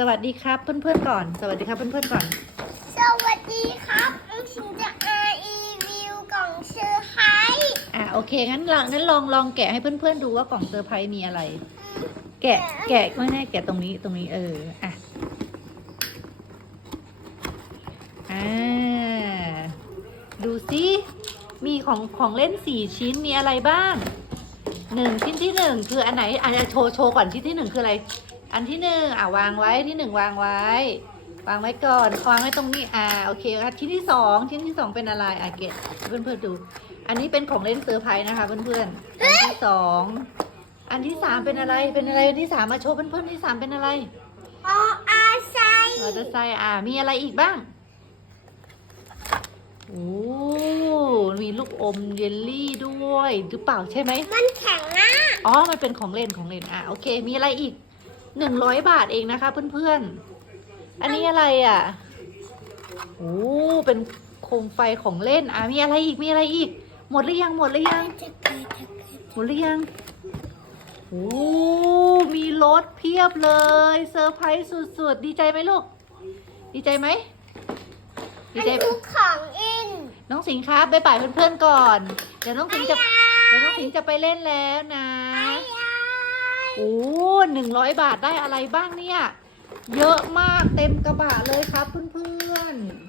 สวัสดีครับเพื่อนๆก่อน สวัสดีครับเพื่อนๆก่อน สวัสดีครับฉันจะอารีวิวกล่องเซอร์ไพรส์อะโอเคงั้นลองงั้นลองลองแกะให้เพื่อนๆดูว่ากล่องเซอร์ไพรส์มีอะไร แกะแกะไม่แน่แกะตรงนี้ตรงนี้เอออะอ่าดูสิมีของของเล่นสี่ชิ้นมีอะไรบ้างหนึ่งชิ้นที่หนึ่งคืออันไหนอันโชว์โชว์ก่อนชิ้นที่หนึ่งคืออะไร อันที่หนึ่งอะวางไว้ที่หนึ่งวางไว้ วางไว้ก่อนวางไว้ตรงนี้อ่าโอเคอะชิ้นที่สองชิ้นที่สองเป็นอะไรอะเกะเพื่อนๆดู อันนี้เป็นของเล่นเซอร์ไพรส์นะคะเพื่อนๆอันที่สองอันที่สามเป็นอะไรเป็นอะไรอันที่สามมาโชว์เพื่อนๆอันที่สามเป็นอะไรออาไซมอเตอร์ไซค์อ่ามีอะไรอีกบ้างโอ้มีลูกอมเยลลี่ด้วยหรือเปล่าใช่ไหมมันแข็งอะอ๋อมันเป็นของเล่นของเล่นอะโอเค มีอะไรอีก หนึ่งร้อยบาทเองนะคะเพื่อนๆ อันนี้อะไรอะโอ้เป็นโคมไฟของเล่น อะ มีอะไรอีก มีอะไรอีก หมดหรือยัง หมดหรือยังจะเกิดจะเกิดหมดหรือยัง โอ้ มีรถเพียบเลย เซอร์ไพรส์สุดๆ ดีใจไหมลูก ดีใจไหม ดีมันใจคือของอิน น้องสิงห์ครับไปป่ายเพื่อนๆก่อน เดี๋ยวน้องสิงห์จะ เดี๋ยวน้องสิงห์จะไปเล่นแล้วนะไอ้ยาย โอ้หนึ่งร้อยบาทได้อะไรบ้างเนี่ย เยอะมากเต็มกระบะเลยครับเพื่อนๆ